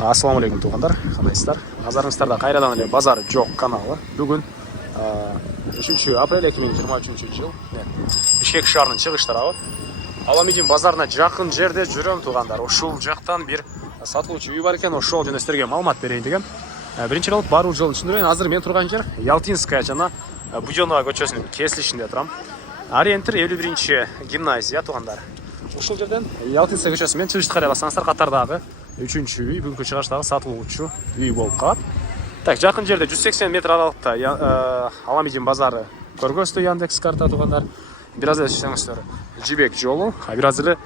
Ассалаумағалейкум туғандар, қалайсыздар? Назарыңыздарда қайрадан эле базар жоқ каналы. Бүгін 3 апрель 2023 жыл. Бишкек шаарынын чыгыштары. Аламедин базарына жақын жерде жүрөм туғандар. Ошол жақтан бир сатылуучу үй бар экен, ошол жөнүндө силерге маалымат берейин дегем. Биринчи болуп баруу жолун түшүндүрөйүн. Азыр мен турган жер Ялтинская жана Будёнова көчөсүнүн кесилишинде турам. Ориентир 51 гимназия туғандар. Ушул жерден Ялтинская көчөсү менен чыгышты карай алсаңыздар, катардагы 3-чү үй, бүгүнкү чыгыштагы сатылуучу үй болуп калат. Так, жакын жерде 180 метр аралыкта Аламедин базары көргөзтү Яндекс карта тугандар. Бир аз эле түшсөңүздөр Жибек жолу, бир аз эле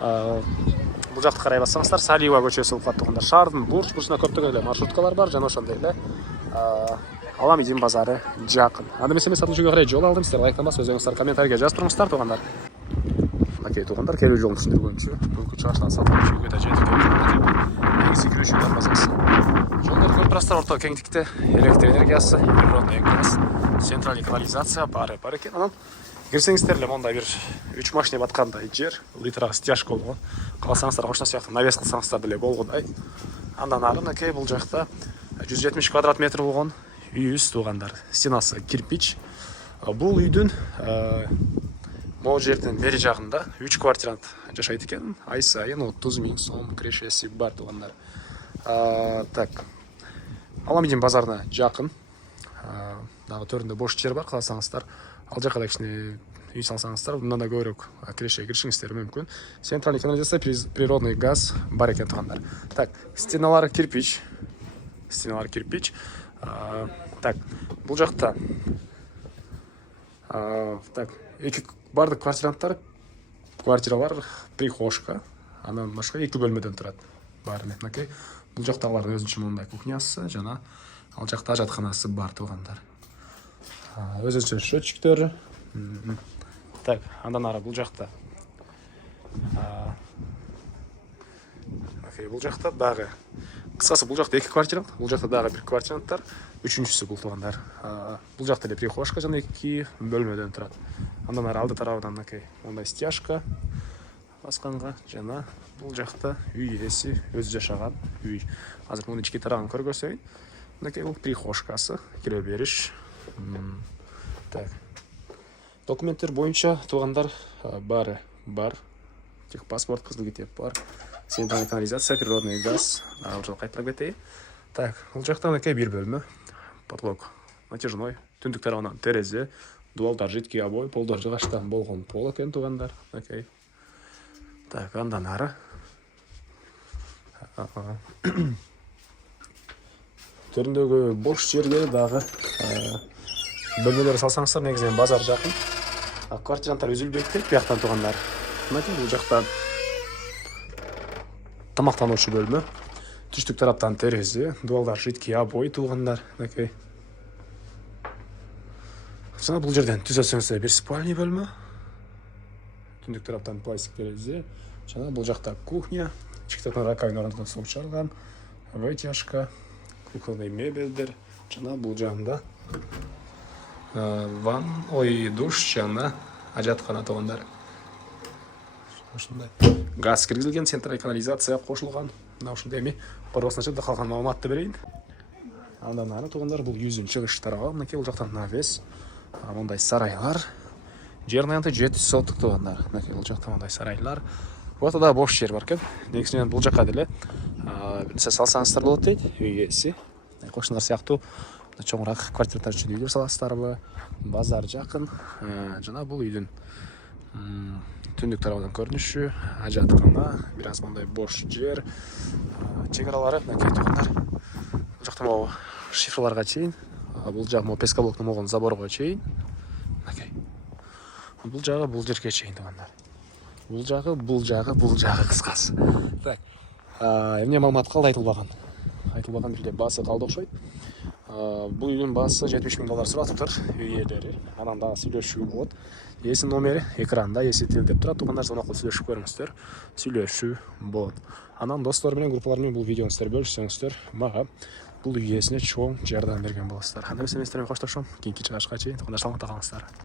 бул жакты карай бассаңыздар Салиева көчөсү болуп калат тугандар. Шаардын бурч-бурчуна көптөгөн эле маршруткалар бар, жана ошондой эле Аламедин базары жакын. Анда эмесе мен сатылуучуга карай жол алдым. Сиздер лайктан басып, өзүңүздөр комментарийге жазып туруңуздар тугандар. Окей, тугандар, келүү жолун түшүндүргөнчү. Бүгүнкү чыгыштагы сатылуучу үйгө да жетип негизи кирүүчү базасы. Жолдор көп турастар, орто кеңдикте электр энергиясы, природный газ, центральный канализация бар экен. Анан кирсеңиздер эле мондай бир 3 машина баткандай жер, литрага стяжка болгон. Калсаңыздар ошол сыяктуу навес кылсаңыздар деле болгодай. Андан ары мынакей бул жакта 170 квадрат метр болгон үйүбүз тугандар. Стенасы кирпич. Бул үйдүн могу жерден бери жагында 3 квартирант жашайт экен. Ай сайын 30 000 сом кирешеси бар тугандар. Так. Аламедин базарына жакын. Дагы төрүндө бош жер бар, калсаңыздар. Ал жака да кичине үй салсаңыздар, мындан да көбүрөөк киришиңиздер мүмкүн. Центральный канализация, природный газ бар экен тугандар. Так, стеналары кирпич. Так, бул жакта так, бардык квартиралар прихожка, анан башка 2 бөлмөдөн турат. Баары мынакей. Бул жактагылардын өзүнчө мондай кухнясы жана ал жакта жатканасы бар тугандар. Өзүнчө счетчиктер. Так, андан ары бул жакта. Окей, бул жакта дагы кыскасы бул жакта 2 квартирант, бул жакта дагы 1 квартиранттар, үчүнчүсү бул тугандар. Бул жакта эле прихожка жана 2 бөлмөдөн турат. Андан ары алды тарабынан мынакей мондай стяжка басканга жана бул жакта үй ээси өзү жашаган үй. Азыр мунун ички тарабын көргөзөйүн. Мынакей бул прихожкасы, кире бериш. Так. Документтер боюнча тугандар баары бар. Техпаспорт, кызыл китеп бар. Центральный канализация, природный газ. Уже кайталап кетейин. Так, бул жакта мынакей 1 бөлмө. Потолок натяжной, түндүк тарабынан терезе, дуалдар жидкий обой, полдор жыгачтан болгон пол экен тугандар. Окей. Так, андан ары. Төрүндөгү бош жерге дагы бөлмөлөр салсаңыздар, негизинен базар жакын. Квартиранттар үзүлбөйт дейт бияктан тугандар. Мынакей бул жакта тамактануучу бөлмө, түштүк тараптан терезе, дуалдар жидкий обой тугандар. Мынакей. Жана бул жерден түзөсөңүздөр 1 спальный бөлмө, түндүк тараптан пластик терезе, жана бул жакта кухня, ички тараптан раковина орнотулган суу чарган, вытяжка, кухонный мебелдер, жана бул жагында душ жана ажаткана тугандар. Ушундай. Газ киргизилген, центральный канализация кошулган. Мына ушундай эми коргосуначылыкта калган маалыматты берейин. Андан ары тугандар бул үйдүн чыгыш тарабы, мынакей бул жактан навес, мондай сарайлар. Жер аянты 7 соток тугандар. Мынакей бул жакта мондай сарайлар. Вот да бош жер бар экен. Негизинен бул жака деле бир нерсе салсаңыздар болот дейт үй ээси. Кошуналар сыяктуу чоңураак квартиралар үчүн үйлөр саласыздарбы? Базар жакын. Жана бул үйдүн түндүк тарабынан көрүнүшү, ажаткана, бир аз мондай бош жер, чек аралары мынакей тугандар. Бул жакта могу шифрларга чейин, бул жагы могу пескоблоктун могон заборго чейин. Мынакей. Бул жагы бул жерге чейин тугандар. Бул жагы кыскасы. Так. Эмне маалымат калды айтылбаган бир эле баасы калды окшойт. Бул үйдүн баасы $70 000 суратыптыр үй ээлери. Анан дагы сүйлөшүү болот. Ээсинин номери экранда эсептелип турат. Тугандар звонок кылып сүйлөшүп көрүңүздөр. Сүйлөшүү болот. Анан достор менен, группалар менен бул видеону сиздер бөлүшсөңүздөр, мага бул үй ээсине чоң жардам берген болосуздар. Анда эмесе мен сиздер менен коштошом. Кийинки чыгышка чейин тугандар саламатта калыңыздар.